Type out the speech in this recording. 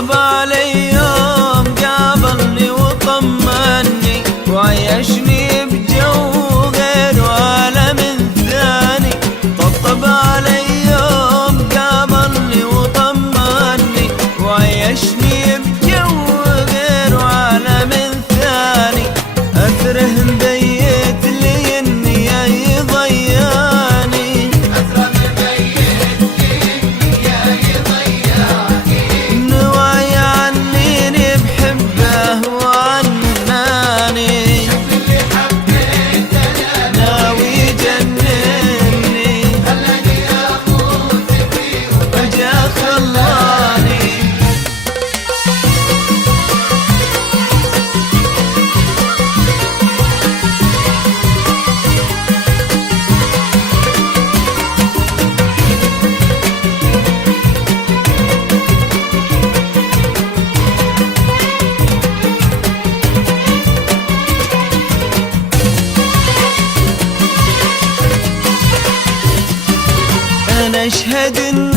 طبطب علي يوم قابلني وطمني وعيشني بجو غير عالم ثاني. طبطب علي يوم قابلني وطمني وعيشني بجو غير عالم ثاني. أثره مبيت لي النية يضيعني، أثره مبيت لي النية يضيعني. نواي عنيني بحبه وعناني، اللي حبيت أنا ناوي يجنني، خلاني أموت فيه وجا خلاني. أنا أشهد إن